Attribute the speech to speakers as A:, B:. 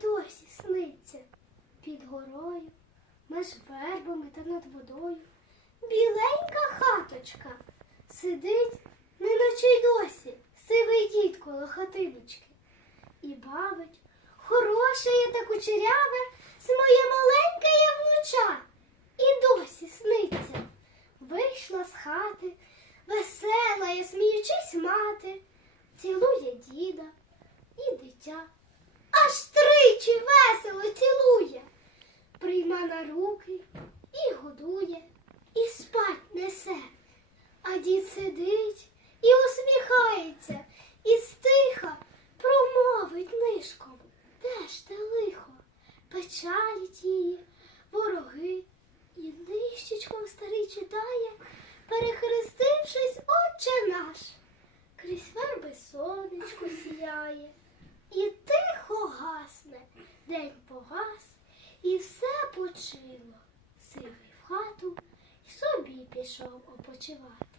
A: досі сниться під горою, між вербами та над водою. Біленька хаточка сидить, неначе й досі, сивий дід коло хатиночки. І бавить, хороше є та кучеряве, с моє маленьке є внуча, і досі сниться. Вийшла з хати, весела, я сміючись мати, цілує діда дід сидить і усміхається, і стиха промовить нишком. Де ж те лихо? Печалять її вороги, і нищечком старий читає, перехрестившись, отче наш. Крізь верби сонечко сіяє, і тихо гасне, день погас, і все почило. Сивий в хату і собі пішов опочивати.